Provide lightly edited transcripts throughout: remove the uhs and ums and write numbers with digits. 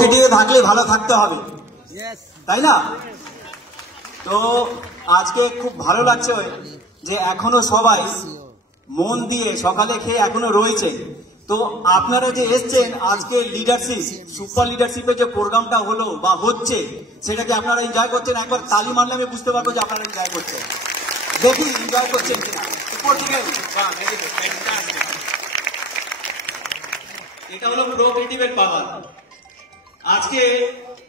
কেটে থাকলে ভালো থাকতে হবে, তাই না? তো আজকে খুব ভালো লাগছে যে এখনো সবাই মন দিয়ে সকালে খেয়ে এখনো রয়েছে। তো আপনারা যে এসছেন আজকে লিডারশিপ, সুপার লিডারশিপের যে প্রোগ্রামটা হলো বা হচ্ছে, সেটাকে আপনারা এনজয় করছেন। একবার তালি মারলে আমি বুঝতে পারবো যে আপনারা এনজয় করছেন। দেখি এনজয় করছেন কিনা উপর থেকে। এটা হলো প্রো ক্রিয়েটিভের পাওয়ার। আজকে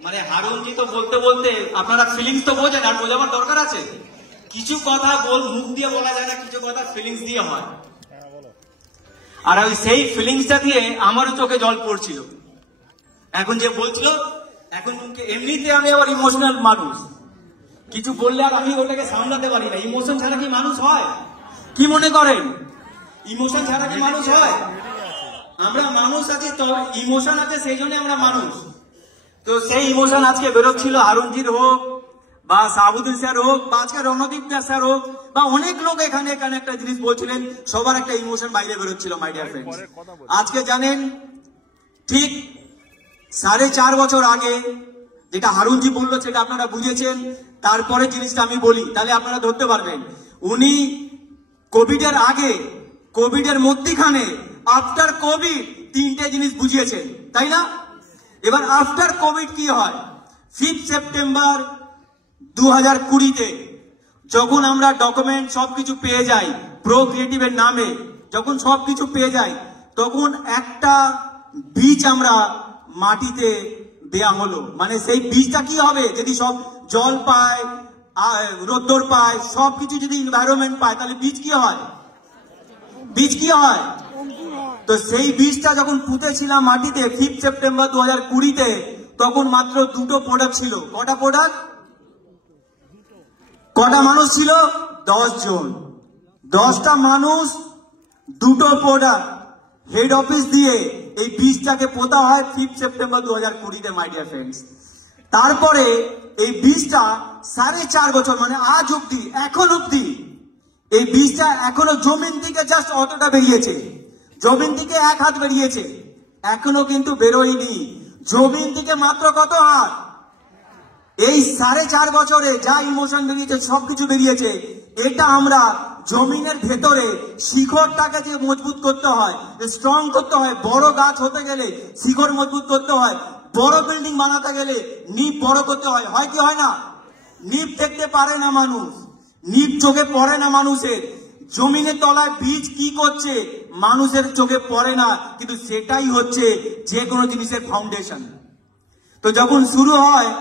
মানে হারুনজি তো বলতে বলতে আপনারা ফিলিংস তো বোঝেন, আর বোঝাবার দরকার আছে? কিছু কথা মুখ দিয়ে বলা যায় না, কিছু কথা ফিলিংস দিয়ে হয়। আর ওই সেই ফিলিংসটা দিয়ে আমারও চোখে জল পড়ছিল এখন যে বলছিল। এখন এমনিতে আমি আবার ইমোশনাল মানুষ, কিছু বললে আর আমি ওটাকে সামলাতে পারি না। ইমোশন ছাড়া কি মানুষ হয়? কি মনে করেন? ইমোশন ছাড়া কি মানুষ হয়? আমরা মানুষ আছি তো ইমোশন আছে, সেই জন্য আমরা মানুষ। তো সেই ইমোশন আজকে বেরোচ্ছিল, হারুনজির হোক বা সাবুদুল স্যার হোক বা আজকে রণদীপ স্যার হোক বা অনেক লোক এখানে একটা জিনিস বলছিলেন, সবার একটা ইমোশন বাইরে বেরোচ্ছিল। মাই ডিয়ার ফ্রেন্ডস, আজকে জানেন ঠিক 4.5 বছর আগে যেটা হারুনজি বললো সেটা আপনারা বুঝেছেন। তারপরে জিনিসটা আমি বলি, তাহলে আপনারা ধরতে পারবেন। উনি কোভিডের আগে, কোভিডের মধ্যখানে, আফটার কোভিড তিনটে জিনিস বুঝিয়েছেন, তাই না? এবার আফটার কোভিড কি হয়? 5 সেপ্টেম্বর 2020-তে যখন আমরা ডকুমেন্ট সবকিছু পেয়ে যাই প্রো ক্রিয়েটিভের নামে, যখন সবকিছু পেয়ে যাই, তখন একটা বীজ আমরা মাটিতে দেয়া হলো। মানে সেই বীজটা কি হবে? যদি সব জল পায়, রোদ্দুর পায়, সবকিছু যদি এনভায়রনমেন্ট পায়, তাহলে বীজ কি হয়? বীজ কি হয়? তো সেই বীজটা যখন পুঁতেছিলাম মাটিতে 5 সেপ্টেম্বর 2020-তে, তখন মাত্র 2টো প্রোডাক্ট ছিল। কটা প্রোডাক্ট? কটা মানুষ ছিল? 10 জন। 10টা মানুষ, 2টো প্রোডাক্ট। হেড অফিস দিয়ে এই বীজটাকে পোতা হয় 5 সেপ্টেম্বর 2020-তে, মাই ডিয়ার ফ্রেন্ডস। তারপরে এই বীজটা 4.5 বছর, মানে আজ অব্দি, এখন অব্দি এই বীজটা এখনো জমিন থেকে জাস্ট অতটা বেরিয়েছে, জমিন থেকে 1 হাত বেরিয়েছে, এখনো কিন্তু বেরোয়নি। জমিন থেকে মাত্র কত হাত? এই 4.5 বছরে যা ইমোশন বেরিয়েছে, সবকিছু বেরিয়েছে। এটা আমরা জমিনের ভেতরে শিখরটাকে যে মজবুত করতে হয়, স্ট্রং করতে হয়। বড় গাছ হতে গেলে শিখর মজবুত করতে হয়, বড় বিল্ডিং বানাতে গেলে নিপ বড় করতে হয়। হয় কি হয় না? নিপ দেখতে পারে না মানুষ, নিপ চোখে পড়ে না মানুষের। জমিনের তলায় বীজ কি করছে মানুষের চোখে পড়ে না, কিন্তু সেটাই হচ্ছে যে কোনো জিনিসের ফাউন্ডেশন। তো যখন শুরু হয়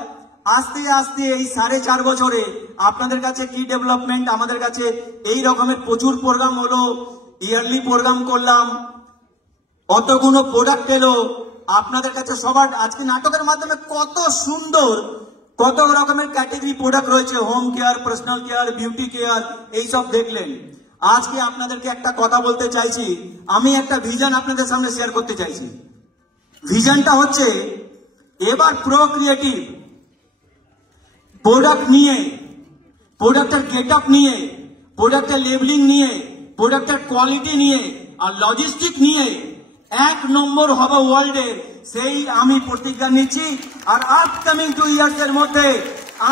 আস্তে আস্তে এই 4.5 বছরে আপনাদের কাছে কি ডেভেলপমেন্ট, আমাদের কাছে এই রকমের প্রচুর প্রোগ্রাম হলো, ইয়ারলি প্রোগ্রাম করলাম, অতগুলো প্রোডাক্ট এলো আপনাদের কাছে সবার। আজকে নাটকের মাধ্যমে কত সুন্দর, কত রকমের ক্যাটেগরি প্রোডাক্ট রয়েছে, home care, personal care, beauty care, এইসব দেখলেন। আজকে আপনাদেরকে একটা কথা বলতে চাইছি, আমি একটা ভিশন আপনাদের সামনে শেয়ার করতে চাইছি। ভিশনটা হচ্ছে এবার প্রো ক্রিয়েটিভ প্রোডাক্ট নিয়ে, প্রোডাক্টের গেট আপ নিয়ে, প্রোডাক্টের লেবেলিং নিয়ে, প্রোডাক্টের কোয়ালিটি নিয়ে আর লজিস্টিক নিয়ে 1 নম্বর হবে ওয়ার্ল্ডের, সেই আমি প্রতিজ্ঞা নিচ্ছি। আর আপকামিং 2 ইয়ার্সের মধ্যে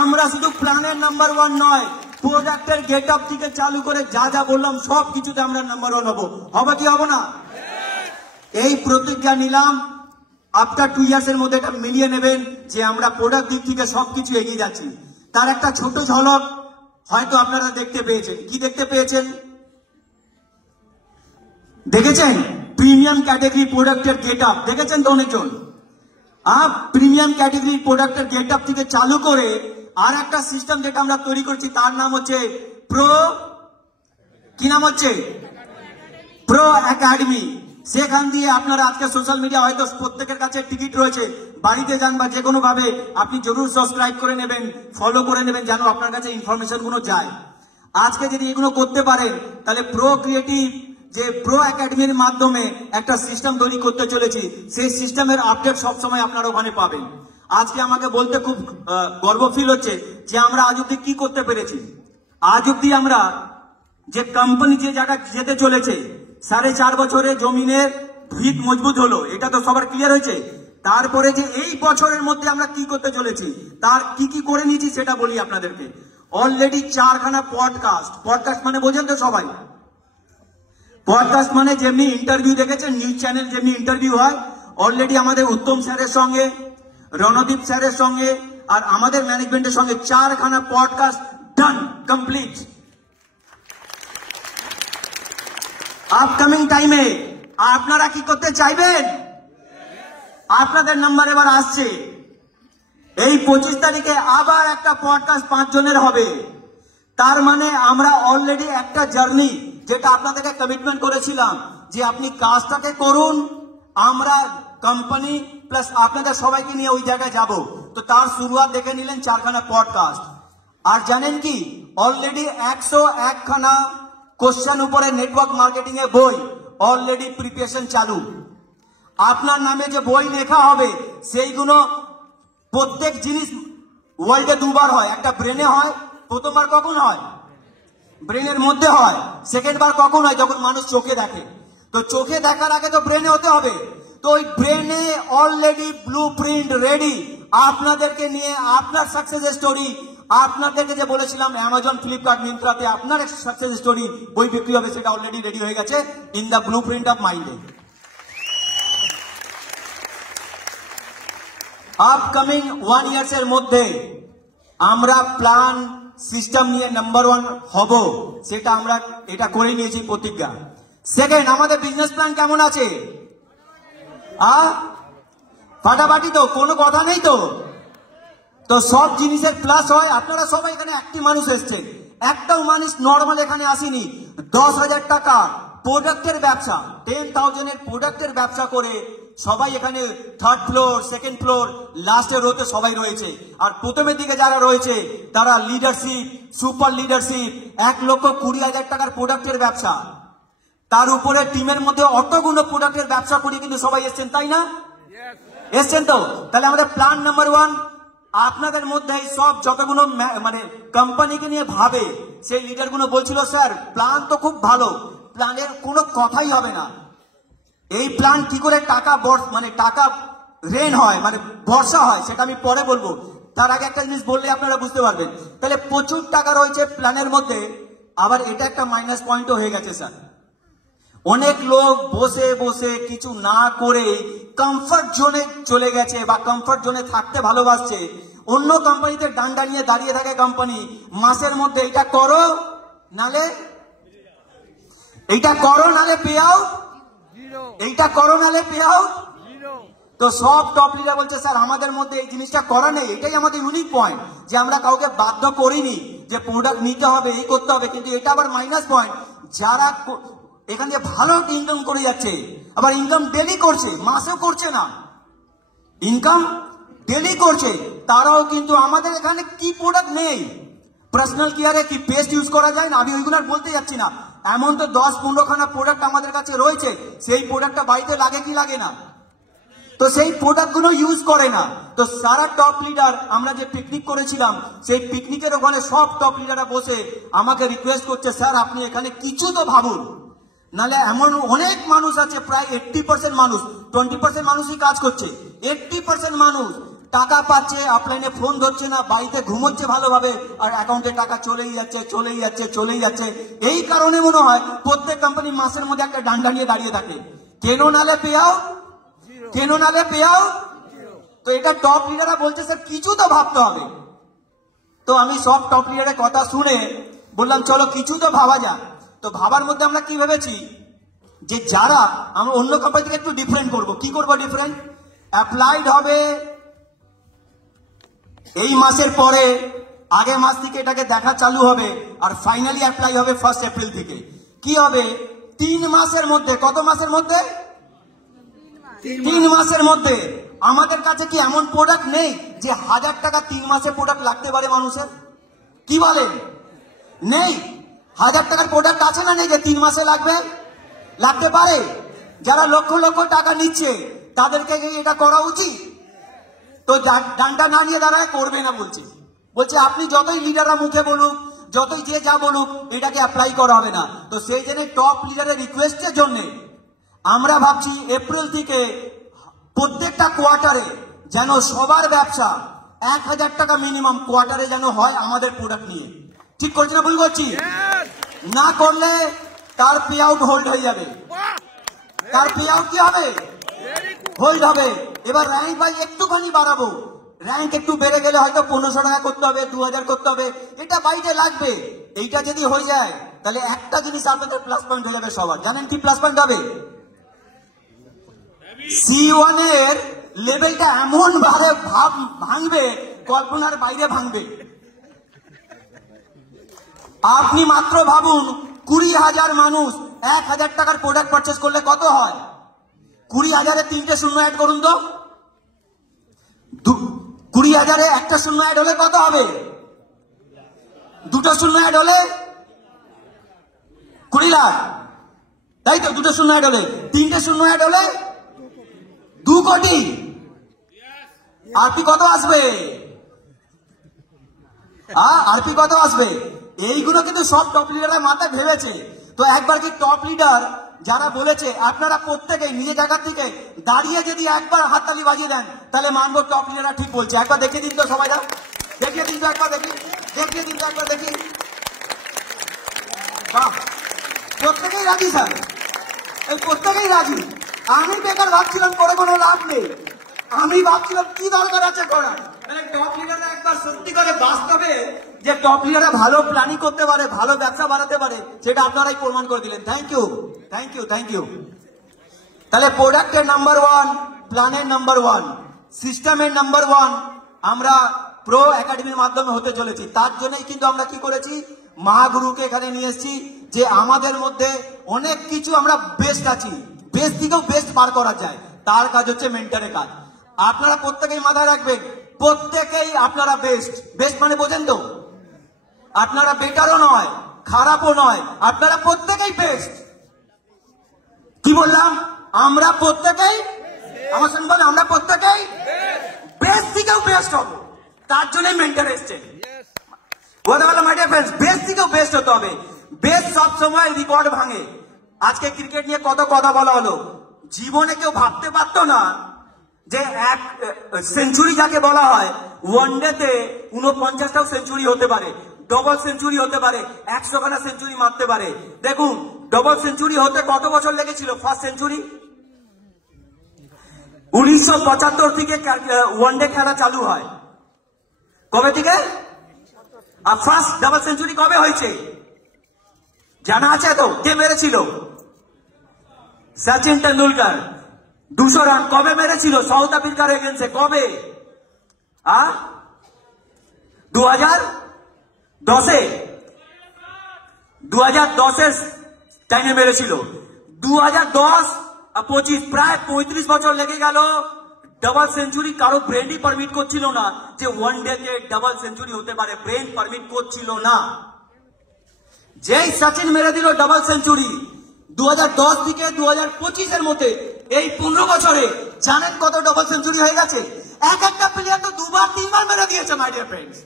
আমরা শুধু প্ল্যানের নাম্বার 1 নয়, প্রোডাক্টের গেট আপ থেকে চালু করে যা যা বললাম সব কিছুতে আমরা নাম্বার 1 হবো। হবে কি হবে না? এই প্রতিজ্ঞা নিলাম। আফটার 2 ইয়ার্সের মধ্যে এটা মিলিয়ে নেবেন যে আমরা প্রোডাক্ট দিক থেকে সবকিছু এগিয়ে যাচ্ছি। তার একটা ছোট ঝলক হয়তো আপনারা দেখতে পেয়েছেন। কি দেখতে পেয়েছেন? দেখেছেন? প্রিমিয়াম ক্যাটেগরি প্রোডাক্টের গেট আপ দেখেছেন তো অনেকজন। প্রিমিয়াম ক্যাটেগরি প্রোডাক্টের গেট আপ থেকে চালু করে আর একটা সিস্টেম যেটা আমরা তৈরি করছি, তার নাম হচ্ছে প্রো, কি নাম হচ্ছে? Pro academy. সেখান দিয়ে আপনারা আজকে সোশ্যাল মিডিয়া হয়তো প্রত্যেকের কাছে টিকিট রয়েছে, বাড়িতে যান বা যে কোনো ভাবে আপনি জরুর সাবস্ক্রাইব করে নেবেন, ফলো করে নেবেন, যেন আপনার কাছে ইনফরমেশন গুলো যায়। আজকে যদি এগুলো করতে পারেন তাহলে প্রো ক্রিয়েটিভ যে প্রো একাডেমির মাধ্যমে একটা সিস্টেম তৈরি করতে চলেছি, সেই সিস্টেমের আপডেট সবসময় আপনারা ওখানে পাবেন। আজকে আমাকে বলতে খুব গর্ব ফিল হচ্ছে যে আমরা আজ অব্দি কি করতে পেরেছি। আজ অব্দি আমরা যে কোম্পানি যে জায়গা যেতে চলেছে, 4.5 বছরে জমিনের ভিত মজবুত হলো, এটা তো সবার ক্লিয়ার হয়েছে। তারপরে যে এই বছরের মধ্যে আমরা কি করতে চলেছি, তার কি কি করে নিয়েছি সেটা বলি আপনাদেরকে। Already 4খানা podcast. পডকাস্ট মানে বোঝেন তো সবাই? পডকাস্ট মানে যেমনি ইন্টারভিউ দেখেছেন, নিউজ চ্যানেল যেমনি ইন্টারভিউ হয়, অলরেডি আমাদের উত্তম স্যারের সঙ্গে, রণদীপ স্যারের সঙ্গে আর আমাদের ম্যানেজমেন্টের সঙ্গে 4খানা পডকাস্ট ডান, কমপ্লিট। আপকামিং টাইমে আপনারা কি করতে চাইবেন? আপনাদের নাম্বার এবার আসছে। এই 25 তারিখে আবার একটা পডকাস্ট 5 জনের হবে। তার মানে আমরা অলরেডি একটা জার্নি, যেটা আপনাদেরকে কমিটমেন্ট করেছিলাম যে আপনি কাজটাকে করুন, আমরা কোম্পানি প্লাস আপনাদের সবাইকে নিয়ে ওই জায়গায় যাব। তো তার শুরুয়াত দেখে নিলেন 4খানা পডকাস্ট। আর জানেন কি, অলরেডি 101খানা কোশ্চেন উপরে নেটওয়ার্ক মার্কেটিং এ বই অলরেডি প্রিপারেশন চালু। আপনার নামে যে বই লেখা হবে সেইগুলো প্রত্যেক জিনিস ওয়ার্ল্ডে দুবার হয়। একটা ব্রেনে হয়, প্রথমবার কখন হয়? ব্রেনের মধ্যে হয়। সেকেন্ড বার কখন হয়? যখন মানুষ চোখে দেখে। তো চোখে দেখার আগে তো ব্রেনে হতে হবে। তো ওই ব্রেনে অলরেডি ব্লু প্রিন্ট রেডি আপনাদেরকে নিয়ে, আপনার সাকসেস স্টোরি, আপনাদেরকে যে বলেছিলাম অ্যামাজন, ফ্লিপকার্ট, মিন্ত্রাতে আপনার সাকসেস স্টোরি বই বিক্রি হবে, সেটা অলরেডি রেডি হয়ে গেছে in the blue print of মাইন্ডে। আপকামিং 1 ইয়ার্স এর মধ্যে আমরা প্ল্যান সিস্টেম নিয়ে নাম্বার 1 হব, সেটা আমরা এটা করে নিয়েছি প্রতিজ্ঞা। সেকেন্ড, আমাদের বিজনেস প্ল্যান কেমন আছে? ফাটাফাটি তো, কোনো কথা নেই তো? তো সব জিনিসের প্লাস হয়। আপনারা সবাই এখানে একটি মানুষ এসছে, একটাও মানুষ নর্মাল এখানে আসেনি। 10,000 টাকা প্রোডাক্টের ব্যবসা, 10,000 এর প্রোডাক্টের ব্যবসা করে সবাই এখানে 3rd ফ্লোর, 2nd ফ্লোর, লাস্টের রোতে সবাই রয়েছে। আর প্রথমের দিকে যারা রয়েছে তারা লিডারশিপ, সুপার লিডারশিপ, 1,20,000 টাকার প্রোডাক্টের ব্যবসা। তার উপরে টিমের মধ্যে অতগুলো প্রোডাক্টের ব্যবসা করে কিন্তু সবাই এসছেন, তাই না? এসছেন তো? তাহলে আমাদের প্ল্যান নাম্বার 1, আপনাদের মধ্যে সব যতগুলো মানে কোম্পানিকে নিয়ে ভাবে সেই লিডারগুলো বলছিল, স্যার প্ল্যান তো খুব ভালো, প্ল্যানের কোনো কথাই হবে না। এই প্ল্যান কি করে টাকা মানে টাকা রেন হয়, মানে বর্ষা হয়, সেটা আমি পরে বলবো। তার আগে একটা জিনিস বললে আপনারা বুঝতে পারবেন। তাহলে প্রচুর টাকা রয়েছে প্ল্যানের মধ্যে। আবার এটা একটা মাইনাস পয়েন্টও হয়ে গেছে স্যার। অনেক লোক বসে বসে কিছু না করে কমফর্ট জোনে চলে গেছে বা কমফর্ট জোনে থাকতে ভালোবাসছে। অন্য কোম্পানিতে ডান্ডা নিয়ে দাঁড়িয়ে থাকে কোম্পানি, মাসের মধ্যে এটা করো নালে এইটা করো, নালে পে আউট, এইটা করো নালে পে আউট। তো সব টপ লিডার বলছে, স্যার আমাদের মধ্যে এই জিনিসটা করা নেই। এটাই আমাদের ইউনিক পয়েন্ট, যে আমরা কাউকে বাধ্য করিনি যে প্রোডাক্ট নিতে হবে, এই করতে হবে। কিন্তু এটা আবার মাইনাস পয়েন্ট, যারা এখান থেকে ভালো ইনকাম করে যাচ্ছে, আবার ইনকাম ডেলি করছে, মাসেও করছে না, ইনকাম ডেলি করছে, তারাও কিন্তু আমাদের এখানে কি প্রোডাক্ট নেই। পার্সোনাল কেয়ারে কি পেস্ট ইউজ করা যায় না, আমি ওইগুলো আর বলতে যাচ্ছি না। এমন তো 10-15 খানা প্রোডাক্ট আমাদের কাছে রয়েছে, সেই প্রোডাক্টটা বাড়িতে লাগে কি লাগে না, তো সেই প্রোডাক্টগুলো ইউজ করে না। তো সারা টপ লিডার, আমরা যে পিকনিক করেছিলাম সেই পিকনিকের ওখানে সব টপ লিডাররা বসে আমাকে রিকোয়েস্ট করছে, স্যার আপনি এখানে কিছু তো ভাবুন, নাহলে এমন অনেক মানুষ আছে, প্রায় 80% মানুষ, 20% মানুষই কাজ করছে, 80% মানুষ টাকা পাচ্ছে, অফলাইনে ফোন ধরছে না, বাড়িতে ঘুমোচ্ছে ভালোভাবে, আর অ্যাকাউন্টে টাকা চলেই যাচ্ছে চলেই যাচ্ছে চলেই যাচ্ছে। এই কারণে মনে হয় প্রত্যেক কোম্পানি মাসের মধ্যে একটা ডান্ডা নিয়ে দাঁড়িয়ে থাকে, কেন নালে পে আউট, কেন নালে পে আউট। তো এটা টপ লিডাররা বলছে, স্যার কিছু তো ভাবতে হবে। তো আমি সব টপ লিডারের কথা শুনে বললাম, চলো কিছু তো ভাবা যাক। তো ভাবার মধ্যে আমরা কি ভেবেছি, যে যারা আমরা অন্য কোম্পানি থেকে একটু ডিফারেন্ট করব। কি করব ডিফারেন্ট? অ্যাপ্লাইড হবে এই মাসের পরে, আগে মাস থেকে এটাকে দেখা চালু হবে, আর ফাইনালি অ্যাপ্লাই হবে 1 এপ্রিল থেকে। কি হবে? 3 মাসের মধ্যে, কত মাসের মধ্যে? 3 মাসের মধ্যে। আমাদের কাছে কি এমন প্রোডাক্ট নেই যে 1000 টাকা 3 মাসের প্রোডাক্ট লাগতে পারে মানুষের? কি বলেন? নেই? 1000 টাকার প্রোডাক্ট আছে না নেই যে 3 মাসে লাগবে? লাগতে পারে। যারা লক্ষ লক্ষ টাকা নিচ্ছে তাদেরকে এটা করা উচিত। তো ডান্ডা না নিয়ে দাঁড়ায় করবে না বলছে। আপনি যতই লিডাররা মুখে বলুক, যতই যে যা বলুক, এটাকে অ্যাপ্লাই করা হবে না। তো সেই জন্য টপ লিডারের রিকোয়েস্টের জন্য আমরা ভাবছি এপ্রিল থেকে প্রত্যেকটা কোয়ার্টারে যেন সবার ব্যবসা 1000 টাকা মিনিমাম কোয়ার্টারে যেন হয় আমাদের প্রোডাক্ট নিয়ে। ঠিক করছি না ভুল করছি? না করলে তার পে আউট হোল্ড হয়ে যাবে। তার পে আউট কি হবে? হোল্ড হবে। এবার র্যাঙ্ক ভাই একটুখানি বাড়াবো, র্যাঙ্ক একটু বেড়ে গেলে হয়তো 1500 টাকা করতে হবে, 2000 করতে হবে, এটা বাইরে লাগবে। এইটা যদি হয়ে যায় তাহলে একটা জিনিস আপনাদের প্লাস পয়েন্ট হয়ে যাবে সবার। জানেন কি প্লাস পয়েন্ট হবে? C1 এর লেভেলটা এমন ভাবে ভাঙবে, কল্পনার বাইরে ভাঙবে। আপনি মাত্র ভাবুন 20,000 মানুষ 1000 টাকার প্রোডাক্ট পারচেস করলে কত হয়? 20,000-এ 3টে শূন্য অ্যাড করুন তো। 20,000-এ একটা শূন্য অ্যাড হলে কত হবে? 2টো শূন্য অ্যাড হলে 20 লাখ, তাই তো? 2টো শূন্য অ্যাড হলে, 3টে শূন্য অ্যাড হলে 2 কোটি। আরপি কত আসবে? আরপি কত আসবে? এইগুলো কিন্তু সব টপ লিডাররা মাথায় ভেবেছে। তো একবার কি টপ লিডার যারা বলেছে আপনারা প্রত্যেকেই নিজের জায়গা থেকে দাঁড়িয়ে যদি একবার হাততালি বাজিয়ে দেন তাহলে মানবো টপ লিডাররা ঠিক বলছে। একবার দেখিয়ে দিন তো সবাই, দেখিয়ে দিন তো একবার, দেখিয়ে দিন তো একবার দেখি। বাহ, প্রত্যেকেই রাজি স্যার, এই প্রত্যেকেই রাজি। আমি বেকার ভাবছিলাম করে কোনো লাভ নেই, আমি ভাবছিলাম কি দরকার আছে করার। মানে টপ লিডাররা একবার সত্যি করে বাস্তবে যে টপ লিডাররা ভালো প্ল্যানিং করতে পারে, ভালো ব্যবসা বাড়াতে পারে, সেটা আপনারাই প্রমাণ করে দিলেন। Thank you, thank you, thank you. তাহলে প্রোডাক্টের নাম্বার 1, প্ল্যানের নাম্বার 1, সিস্টেমের নাম্বার 1 আমরা প্রো একাডেমির মাধ্যমে হতে চলেছি। তার জন্যই কিন্তু আমরা কি করেছি, মহাগুরুকে এখানে নিয়ে এসেছি যে আমাদের মধ্যে অনেক কিছু আমরা বেস্ট আছি, বেস্ট থেকেও বেস্ট বার করা যায়। তার কাজ হচ্ছে মেন্টরের কাজ। আপনারা প্রত্যেকেই মাথায় রাখবেন, প্রত্যেকেই আপনারা বেস্ট। বেস্ট মানে বোঝেন তো? আপনারা বেটারও নয়, খারাপও নয়, আপনারা প্রত্যেকেই বেস্ট। কি বললাম? আমরা প্রত্যেকেই, আমার সঙ্গে বলেন, আমরা প্রত্যেকেই বেস্ট থেকেও বেস্ট হব। তার জন্যই মেন্টর এসছে। বলতে পারলাম মাই ডিয়ার ফ্রেন্ডস, বেস্ট থেকেও বেস্ট হতে হবে। বেস্ট সবসময় রেকর্ড ভাঙে। আজকে ক্রিকেট নিয়ে কত কথা বলা হলো, জীবনে কেউ ভাবতে পারতো না যে এক সেঞ্চুরি যাকে বলা হয়, ওয়ানডেতে 49টাও সেঞ্চুরি হতে পারে, ডবল সেঞ্চুরি হতে পারে, 100 খানা সেঞ্চুরি মারতে পারে। দেখুন ডবল সেঞ্চুরি হতে কত বছর লেগেছিল? ফার্স্ট সেঞ্চুরি 1975 থেকে ওয়ানডে খেলা চালু হয়। কবে থেকে? আর ফার্স্ট ডাবল সেঞ্চুরি কবে হয়েছে জানা আছে তো? কে মেরেছিল? সচিন তেন্ডুলকার। 200 রান কবে মেরেছিল সাউথ আফ্রিকার এগেন্সে? কবে? 2010-এ 2010-এর টাইমে মেরেছিল। 2010 আর 25 প্রায় 35 বছর লেগে গেল। ডাবল সেঞ্চুরি কারো ব্রেনই পারমিট করছিল না যে ওয়ান ডেতে ডাবল সেঞ্চুরি হতে পারে, ব্রেন পারমিট করছিল না। যেই সচিন মেরে দিল ডাবল সেঞ্চুরি 2010 থেকে 2025-এর মধ্যে, এই 15 বছরে জানেন কত ডাবল সেঞ্চুরি হয়ে গেছে? এক একটা প্লেয়ার তো 2বার 3বার মেরে দিয়েছে মাই ডিয়ার ফ্রেন্ডস।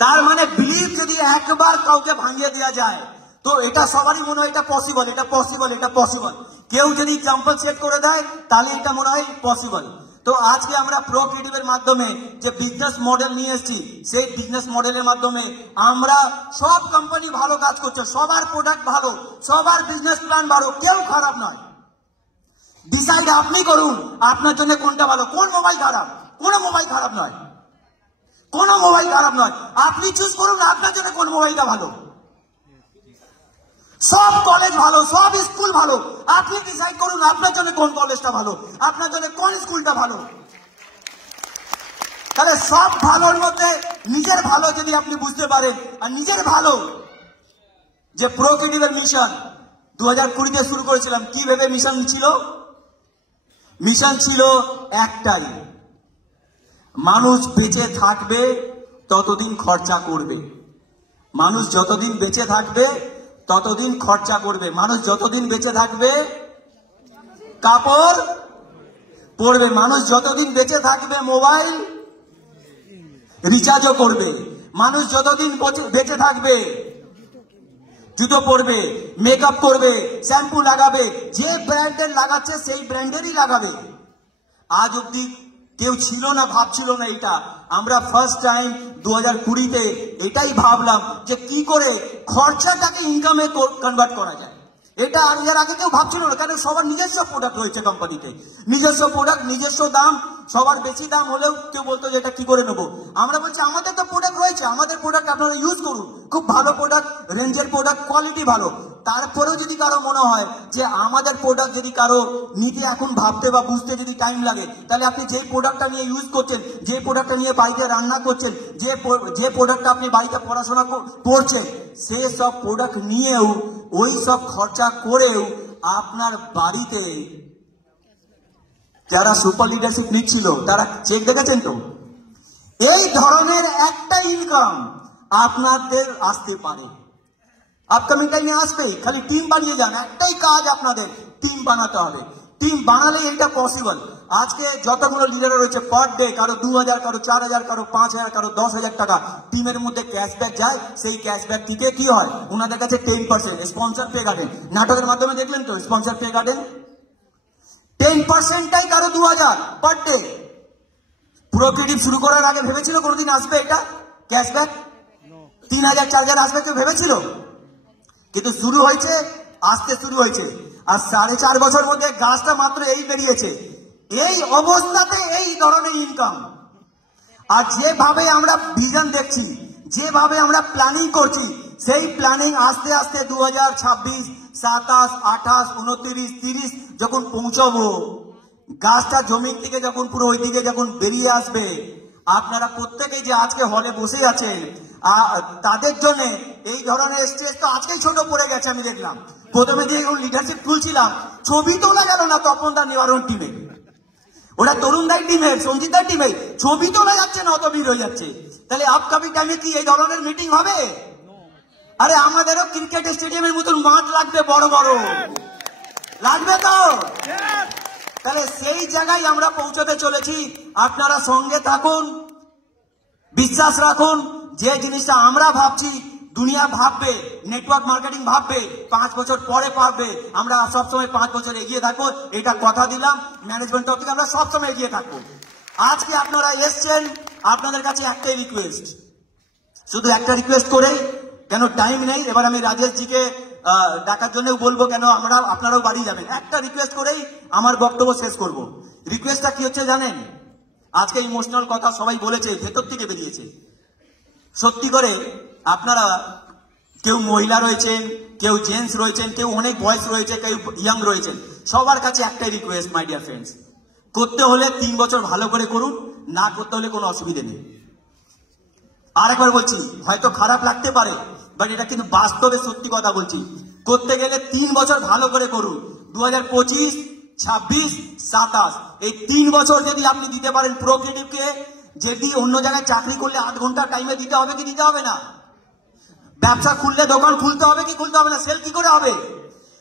তার মানে বিলিভ যদি একবার কাউকে ভাঙিয়ে দেওয়া যায় তো এটা সবারই মনে হয় এটা পসিবল, এটা পসিবল, এটা পসিবল। কেউ যদি জাম্পার সেট করে দেয় তাহলে এটা মনে হয় পসিবল। তো আজকে আমরা প্রো ক্রিয়েটিভের মাধ্যমে যে বিজনেস মডেল নিয়ে এসেছি, সেই বিজনেস মডেলের মাধ্যমে আমরা সব কোম্পানি ভালো কাজ করছে, সবার প্রোডাক্ট ভালো, সবার বিজনেস প্ল্যান ভালো, কেউ খারাপ নয়। ডিসাইড আপনি করুন আপনার জন্য কোনটা ভালো। কোন মোবাইল খারাপ? কোন মোবাইল খারাপ নয়, কোন মোবাইল খারাপ নয়। আপনি চুজ করুন আপনার জন্য কোন মোবাইলটা ভালো। সব কলেজ ভালো, সব স্কুল ভালো, আপনি ডিসাইড করুন আপনার জন্য কোন কলেজটা ভালো, আপনার জন্য কোন স্কুলটা ভালো। তাহলে সব ভালোর মধ্যে নিজের ভালো যদি আপনি বুঝতে পারেন, আর নিজের ভালো যে প্রো ক্রিয়েটিভের মিশন 2020-তে শুরু করেছিলাম, কি ভেবে মিশন ছিল? মিশন ছিল একটাই, মানুষ বেঁচে থাকবে ততদিন খরচা করবে। মানুষ যতদিন বেঁচে থাকবে ততদিন খরচা করবে। মানুষ যতদিন বেঁচে থাকবে কাপড় পরবে। মানুষ যতদিন বেঁচে থাকবে মোবাইল রিচার্জও করবে। মানুষ যতদিন বেঁচে থাকবে জুতো পরবে, মেকআপ করবে, শ্যাম্পু লাগাবে, যে ব্র্যান্ডের লাগাচ্ছে সেই ব্র্যান্ডেরই লাগাবে। আজ অব্দি কেউ ছিল না, ভাবছিল না এটা। আমরা ফার্স্ট টাইম 2020-তে এটাই ভাবলাম যে কি করে খরচাটাকে ইনকামে কনভার্ট করা যায়। এটা আর এর আগে কেউ ভাবছিল না, কারণ সবার নিজস্ব প্রোডাক্ট রয়েছে কোম্পানিতে, নিজস্ব প্রোডাক্ট, নিজস্ব দাম, সবার বেশি দাম হলেও কেউ বলতো যে এটা কি করে নেবো। আমরা বলছি আমাদের তো প্রোডাক্ট রয়েছে, আমাদের প্রোডাক্ট আপনারা ইউজ করুন, খুব ভালো প্রোডাক্ট, রেঞ্জের প্রোডাক্ট, কোয়ালিটি ভালো। তারপরেও যদি কারো মনে হয় যে আমাদের প্রোডাক্ট যদি কারো নিতে এখন ভাবতে বা বুঝতে যদি টাইম লাগে, তাহলে আপনি যেই প্রোডাক্টটা নিয়ে ইউজ করছেন, যে প্রোডাক্টটা নিয়ে বাড়িতে রান্না করছেন, যে প্রোডাক্টটা আপনি বাড়িতে পড়াশোনা করছেন, সে সব প্রোডাক্ট নিয়েও ওই সব খরচা করেও আপনার বাড়িতে যারা সুপার লিডারশিপ নিচ্ছিল তারা চেক দেখেছেন তো, এই ধরনের একটা ইনকাম আপনাদের আসতে পারে, আপকামিং টাইমে আসবে। খালি টিম বানিয়ে যান, একটাই কাজ আপনাদের, টিম বানাতে হবে। টিম বানালে এটা পসিবল। আজকে যতগুলো লিডার রয়েছে পার ডে কারো 2000, কারো 4000, কারো 5000, কারো 10,000 টাকা টিমের মধ্যে ক্যাশব্যাক যায়। সেই ক্যাশব্যাক থেকে কি হয়, ওনাদের কাছে 10% স্পন্সর পে গার্ডেন, নাটকের মাধ্যমে দেখলেন তো স্পন্সর পে গার্ডেন, 10%টাই কারো 2000 পার ডে। প্রোক্রিয়েটিভ শুরু করার আগে ভেবেছিল কোনোদিন আসবে এটা ক্যাশব্যাক? 3000, 4000 আসবে কেউ ভেবেছিল? কিন্তু শুরু হয়েছে, আসতে শুরু হয়েছে। আর 4.5 বছর মধ্যে গাছটা মাত্র এই বেরিয়েছে। এই অবস্থাতে এই ধরনের ইনকাম। আর যেভাবে আমরা ভিশন দেখছি, যেভাবে আমরা প্ল্যানিং করছি, সেই প্ল্যানিং আস্তে আস্তে 2026, 27, 28, 29, 30 যখন পৌঁছাবো, গাছটা জমি থেকে যখন পুরো ওই দিকে যখন বেরিয়ে আসবে, আপনারা প্রত্যেকেই যে আজকে হলে বসে আছেন তাদের জন্য এই ধরনের স্টেজ তো আজকেই ছোট পড়ে গেছে। আমি দেখলাম প্রথমে দিয়ে লিডারশিপ তুলছিলাম, ছবি তোলা গেল না তপনদা নিবারণ টিমে, ওরা তরুণদার টিমে, সঞ্জিতার টিমে, ছবি তোলা যাচ্ছে না, অত ভিড় হয়ে যাচ্ছে। তাহলে আপকামিং টাইমে কি এই ধরনের মিটিং হবে? আরে আমাদেরও ক্রিকেট স্টেডিয়ামের মতন মাঠ লাগবে, বড় বড় লাগবে তো। তাহলে সেই জায়গায় আমরা পৌঁছতে চলেছি। আপনারা সঙ্গে থাকুন, বিশ্বাস রাখুন, যে জিনিসটা আমরা ভাবছি দুনিয়া ভাববে, নেটওয়ার্ক মার্কেটিং ভাববে, 5 বছর পরে পারবে। আমরা সবসময় 5 বছর এগিয়ে থাকবো, এটা কথা দিলাম। ম্যানেজমেন্ট তরফ থেকে আমরা সবসময় এগিয়ে থাকবো। আজকে আপনারা এসছেন, আপনাদের কাছে একটাই রিকোয়েস্ট, শুধু একটা রিকোয়েস্ট করে, কেন টাইম নেই, এবার আমি রাজেশজিকে ডাকার জন্য বলবো, কেন আপনারাও বাড়ি যাবেন। একটা রিকোয়েস্ট করেই আমার বক্তব্য শেষ করব। রিকোয়েস্টটা কি হচ্ছে জানেন? আজকে ইমোশনাল কথা সবাই বলেছে, ভেতর থেকে বেরিয়েছে। সত্যি করে আপনারা, কেউ মহিলা রয়েছেন, কেউ জেন্টস রয়েছেন, কেউ অনেক বয়স রয়েছে, কেউ ইয়াং রয়েছেন, সবার কাছে একটাই রিকোয়েস্ট মাই ডিয়ার ফ্রেন্ডস, করতে হলে 3 বছর ভালো করে করুন, না করতে হলে কোনো অসুবিধে নেই। আর একবার বলছি, হয়তো খারাপ লাগতে পারে, বাট এটা কিন্তু বাস্তবে সত্যি কথা বলছি। করতে গেলে 3 বছর ভালো করে করুন। 2025, 26, 27 এই 3 বছর যদি আপনি দিতে পারেন প্রোক্রিয়েটিভকে, যেটি অন্য জায়গায় চাকরি করলে 8 ঘন্টা টাইমে দিতে হবে কি দিতে হবে না? ব্যবসা খুললে দোকান খুলতে হবে কি খুলতে হবে না? সেল কি করে হবে?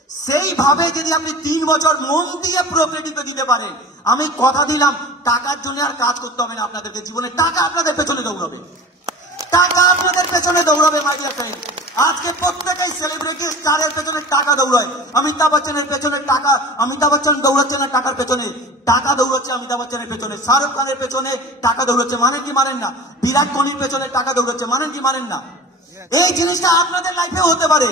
সেইভাবে যদি আপনি 3 বছর মন দিয়ে প্রোক্রিয়েটিভকে দিতে পারেন, আমি কথা দিলাম, টাকার জন্য আর কাজ করতে হবে না আপনাদেরকে। জীবনে টাকা আপনাদের পেছনে দৌড়াবে, টাকা আপনাদের পেছনে দৌড়াবে মাই ডিয়ার ফ্রেন্ড। আজকে প্রত্যেকেই সেলিব্রিটি স্টারের পেছনে টাকা দৌড়ায়। অমিতাভ বচ্চনের পেছনে টাকা, অমিতাভ বচ্চন দৌড়াচ্ছে না টাকার পেছনে, টাকা দৌড়াচ্ছে অমিতাভ বচ্চনের পেছনে। শাহরুখ খানের পেছনে টাকা দৌড়াচ্ছে, মানেন কি মানেন না? বিরাট কোহলির পেছনে টাকা দৌড়াচ্ছে, মানেন কি মানেন না? এই জিনিসটা আপনাদের লাইফেও হতে পারে,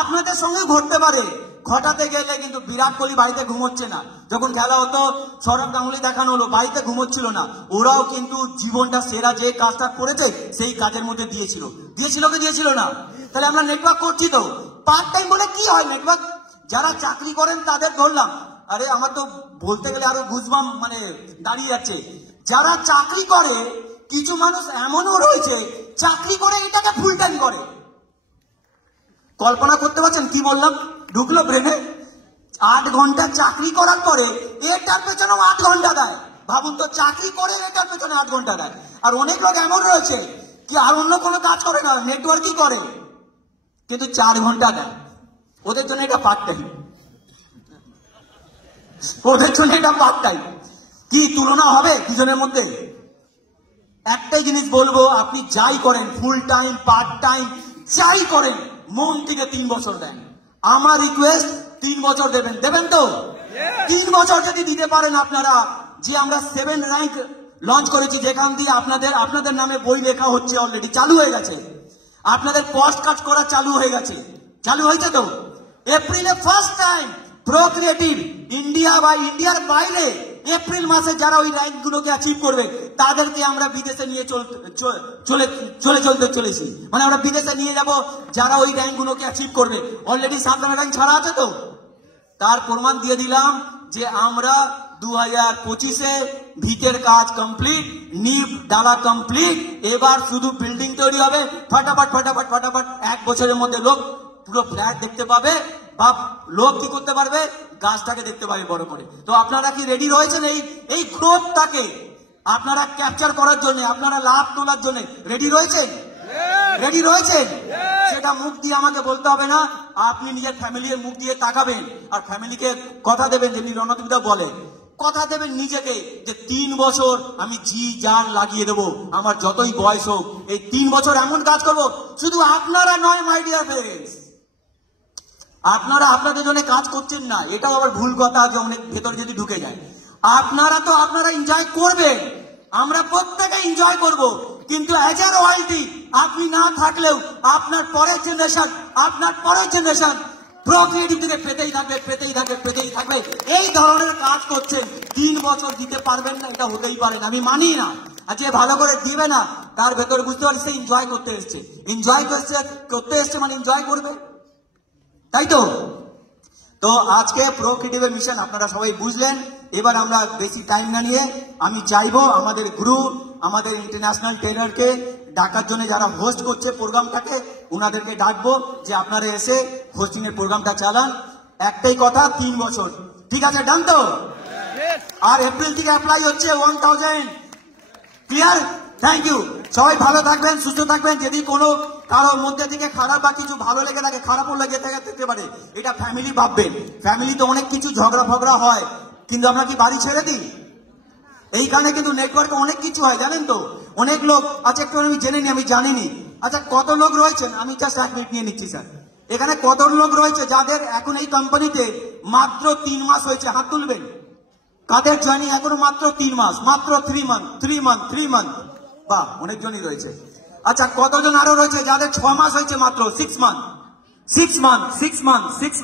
আপনাদের সঙ্গে ঘটতে পারে। ঘটাতে গেলে কিন্তু বিরাট কোহলি বাড়িতে ঘুমোচ্ছে না। যখন খেলা হতো, সৌরভ গাঙ্গুলি দেখানো হলো, বাড়িতে ঘুমোচ্ছিল না। ওরাও কিন্তু জীবনটা সেরা যে কাজটা করেছে সেই কাজের মধ্যে দিয়েছিল কি দিয়েছিল না? তাহলে আমরা নেটওয়ার্ক করছি তো। পার্ট টাইম বলে কি হয় নেটওয়ার্ক? যারা চাকরি করেন তাদের ধরলাম, আরে আমার তো বলতে গেলে আরো গুজবাম মানে দাঁড়িয়ে যাচ্ছে। যারা চাকরি করে, কিছু মানুষ এমনও রয়েছে চাকরি করে এটাকে ফুল টাইম করে। কল্পনা করতে পারছেন কি বললাম? ঢুকলো ব্রেনে? 8 ঘন্টা চাকরি করার পরে এটার পেছনেও 8 ঘন্টা দেয়। ভাবুন তো, চাকরি করে এটার পেছনে 8 ঘন্টা দেয়। আর অনেক লোক এমন রয়েছে কি আর অন্য কোনো কাজ করে না, নেটওয়ার্কই করে, কিন্তু 4 ঘন্টা দেয়। ওদের জন্য এটা পার্ট টাইম, ওদের জন্য এটা পার্ট টাইম। কি তুলনা হবে দুজনের মধ্যে? একটাই জিনিস বলবো, আপনি যাই করেন, ফুল টাইম, পার্ট টাইম, যাই করেন, মন থেকে 3 বছর দেন। আমার রিকোয়েস্ট, 3 বছর দেবেন তো? 3 বছর যদি দিতে পারেন আপনারা, যে আমরা 7 র্যাঙ্ক লঞ্চ করেছি, যেখান দিয়ে আপনাদের নামে বই লেখা হচ্ছে, অলরেডি চালু হয়ে গেছে। আপনাদের পোস্ট কাজ করা চালু হয়ে গেছে, চালু হয়েছে তো। এপ্রিলে ফার্স্ট টাইম প্রোক্রিয়েটিভ ইন্ডিয়া বা ইন্ডিয়ার বাইরে এপ্রিল মাসে যারা ওই র্যাঙ্ক গুলোকে অ্যাচিভ করবে তাদেরকে আমরা বিদেশে নিয়ে চলতে চলেছি। মানে আমরা বিদেশে নিয়ে যাব যারা ওই র্যাঙ্ক গুলোকে অ্যাচিভ করবে। অলরেডি 7 র্যাঙ্ক ছাড়া আছে তো, তার প্রমাণ দিয়ে দিলাম যে আমরা 2025-এ ভিতের কাজ কমপ্লিট, নিব ডালা কমপ্লিট, এবার শুধু বিল্ডিং তৈরি হবে। ফটাফট ফটাফট ফটাফট 1 বছরের মধ্যে লোক পুরো ফ্ল্যাট দেখতে পাবে, বা লোক কি করতে পারবে, গাছটাকে দেখতে পাবে বড় করে। তো আপনারা কি রেডি রয়েছেন এই গ্রোথটাকে আপনারা ক্যাপচার করার জন্য, আপনারা লাভ তোলার জন্য রেডি রয়েছেন? রেডি রয়েছেন? সেটা মুখ দিয়ে আমাকে বলতে হবে না, আপনি নিজের ফ্যামিলির মুখ দিয়ে তাকাবেন আর ফ্যামিলিকে কথা দেবেন, যেমনি রণদীপদা বলে, কথা দেবেন নিজেকে যে 3 বছর আমি জি জান লাগিয়ে দেবো, আমার যতই বয়স হোক এই 3 বছর এমন কাজ করবো। শুধু আপনারা নয় মাই ডিয়ার ফ্রেন্ডস, আপনারা আপনাদের জন্য কাজ করছেন না, এটাও আবার ভুল কথা, যে অনেক ভেতর যদি ঢুকে যায়। আপনারা এনজয় করবেন, আমরা প্রত্যেকে এনজয় করব, কিন্তু অ্যাজ এ রয়্যালটি আপনি না থাকলেও আপনার পরের জেনারেশন প্রোক্রিয়েটিভ থেকে পেতেই থাকবে। এই ধরনের কাজ করছেন, 3 বছর দিতে পারবেন না, এটা হতেই পারে না, আমি মানি না। আর যে ভালো করে দিবে না তার ভেতরে বুঝতে পারছে এনজয় করতে এসছে, মানে এনজয় করবে, তাই তো। তো আজকে প্রোক্রিয়েটিভের মিশন আপনারা সবাই বুঝলেন। এবার আমরা বেশি টাইম না নিয়ে আমি চাইবো আমাদের গুরু, আমাদের ইন্টারন্যাশনাল ট্রেনারকে ডাকার জন্য, যারা হোস্ট করছে প্রোগ্রামটাকে, ওনাদেরকে ডাকবো যে আপনারা এসে হোস্টিং এর প্রোগ্রামটা চালান। একটাই কথা, 3 বছর, ঠিক আছে? ডান তো? আর এপ্রিল থেকে অ্যাপ্লাই হচ্ছে 1000, ক্লিয়ার? Thank you. সবাই ভালো থাকবেন, সুস্থ থাকবেন। যদি কোনো কারোর মধ্যে থেকে খারাপ বা কিছু ভালো লেগে থাকে, খারাপও লেগে থাকতে পারে, এটা ফ্যামিলি ভাববেন। ফ্যামিলিতে অনেক কিছু ঝগড়া ফগড়া হয়, কিন্তু আমরা কি বাড়ি ছেড়ে দিই? এইখানে কিন্তু নেটওয়ার্কে অনেক কিছু হয়, জানেন তো। অনেক লোক আচ্ছা, একটু আমি জেনে নি, আমি জানিনি। আচ্ছা, কত লোক রয়েছেন, আমি জাস্ট 1 মিনিট নিয়ে নিচ্ছি স্যার। এখানে কত লোক রয়েছে যাদের এখন এই কোম্পানিতে মাত্র 3 মাস হয়েছে? হাত তুলবেন। কাদের জয়েনিং এখনো মাত্র 3 মাস, মাত্র 3 মান্থ? বাহ, অনেকজনই রয়েছে। আচ্ছা, কতজন আরো রয়েছে যাদের 6 মাস হয়েছে মাত্র? 6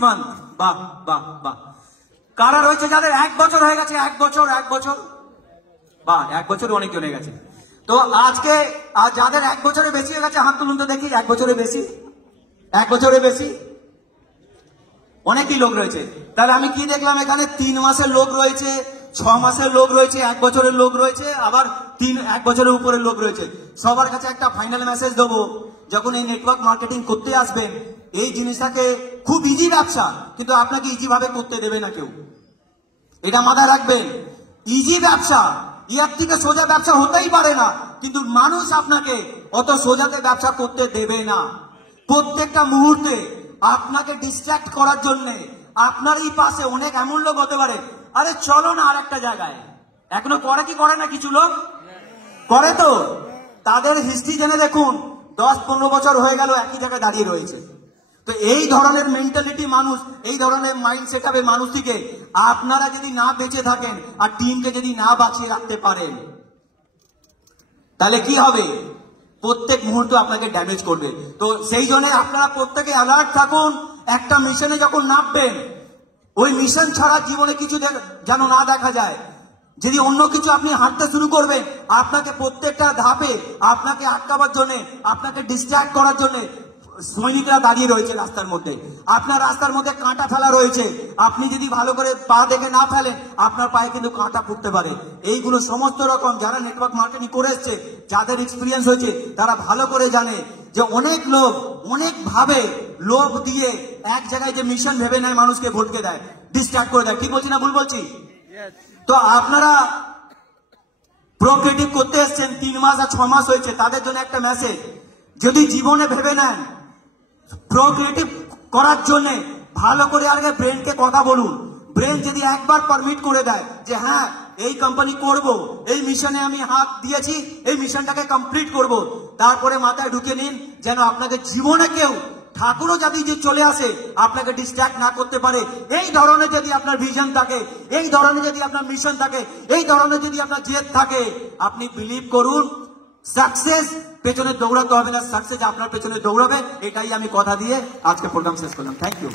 মান্থ। বাহ বাহ বাহ। কারা রয়েছে যাদের 1 বছর হয়ে গেছে? 1 বছর। বাহ, 1 বছর অনেকজন হয়ে গেছে। তো আজকে যাদের 1 বছরের বেশি হয়ে গেছে হাত তুলুন তো দেখি। 1 বছরের বেশি অনেকই লোক রয়েছে। তাহলে আমি কি দেখলাম, এখানে 3 মাসের লোক রয়েছে, 6 মাসের লোক রয়েছে, 1 বছরের লোক রয়েছে, আবার 1 বছরের উপরের লোক রয়েছে। সবার কাছে একটা ফাইনাল মেসেজ দেবো, যখন এই নেটওয়ার্ক মার্কেটিং করতে আসবেন, এই জিনিসটাকে খুব ইজি ব্যবসা, কিন্তু আপনাকে ইজি ভাবে করতে দেবে না কেউ, এটা মাথায় রাখবেন। ইজি ব্যবসা, ইয়ার থেকে সোজা ব্যবসা হতেই পারে না, কিন্তু মানুষ আপনাকে অত সোজাতে ব্যবসা করতে দেবে না। প্রত্যেকটা মুহূর্তে আপনাকে ডিস্ট্রাক্ট করার জন্য আপনার এই পাশে অনেক এমন লোক হতে পারে, আরে চলো না আর একটা জায়গায়। এখনো করে না কিছু লোক করে, তো তাদের হিস্ট্রি জেনে দেখুন, 10-15 বছর হয়ে গেল একই জায়গায় দাঁড়িয়ে রয়েছে। তো এই ধরনের মেন্টালিটি মানুষ, এই ধরনের মাইন্ড সেট আপের মানুষ থেকে আপনারা যদি না বেঁচে থাকেন আর টিমকে যদি না বাঁচিয়ে রাখতে পারেন, তাহলে কি হবে? প্রত্যেক মুহূর্ত আপনাকে ড্যামেজ করবে। তো সেই জন্য আপনারা প্রত্যেকে অ্যালার্ট থাকুন। একটা মিশনে যখন নামবেন, ওই মিশন ছাড়া জীবনে কিছু যেন না দেখা যায়। যদি অন্য কিছু আপনি হাঁটতে শুরু করবেন, আপনাকে প্রত্যেকটা ধাপে আপনাকে আটকাবার জন্য, আপনাকে ডিস্ট্রাক্ট করার জন্য সৈনিকরা দাঁড়িয়ে রয়েছে রাস্তার মধ্যে। আপনার রাস্তার মধ্যে কাঁটা ফেলা রয়েছে, আপনি যদি ভালো করে পা দেখে না ফেলেন, আপনার পায়ে কিন্তু কাঁটা ফুটতে পারে। এইগুলো সমস্ত রকম যারা নেটওয়ার্ক মার্কেটিং করে এসছে, যাদের এক্সপিরিয়েন্স হয়েছে, তারা ভালো করে জানে যে অনেক লোক অনেক ভাবে লোভ দিয়ে এক জায়গায় যে মিশন ভেবে নেয়, মানুষকে ভটকে দেয়, ডিস্ট্রাক্ট করে দেয়। ঠিক বলছি না ভুল বলছি? তো আপনারা প্রোক্রিয়েটিভ করতে এসছেন, 3 মাস আর 6 মাস হয়েছে, তাদের জন্য একটা মেসেজ, যদি জীবনে ভেবে নেন প্রোক্রিয়েটিভ করার জন্য, ভালো করে আগে ব্রেনকে কথা বলুন। ব্রেন যদি একবার পারমিট করে দেয় যে হ্যাঁ এই কোম্পানি করব, এই মিশনে আমি হাত দিয়েছি, এই মিশনটাকে কমপ্লিট করব, তারপরে মাথায় ঢুকে নিন যেন আপনাকে জীবনে কেউ ঠাকুরও যদি যে চলে আসে আপনাকে ডিস্ট্র্যাক্ট না করতে পারে, এই ধরনের যদি আপনার ভিশন থাকে, এই ধরনের যদি আপনার মিশন থাকে, এই ধরনের যদি আপনার জেদ থাকে, আপনি বিলিভ করুন সাকসেস পেছনে দৌড়াতে হবে না, সাকসেস আপনার পেছনে দৌড়াবে। এটাই আমি কথা দিয়ে আজকে প্রোগ্রাম শেষ করলাম। Thank you.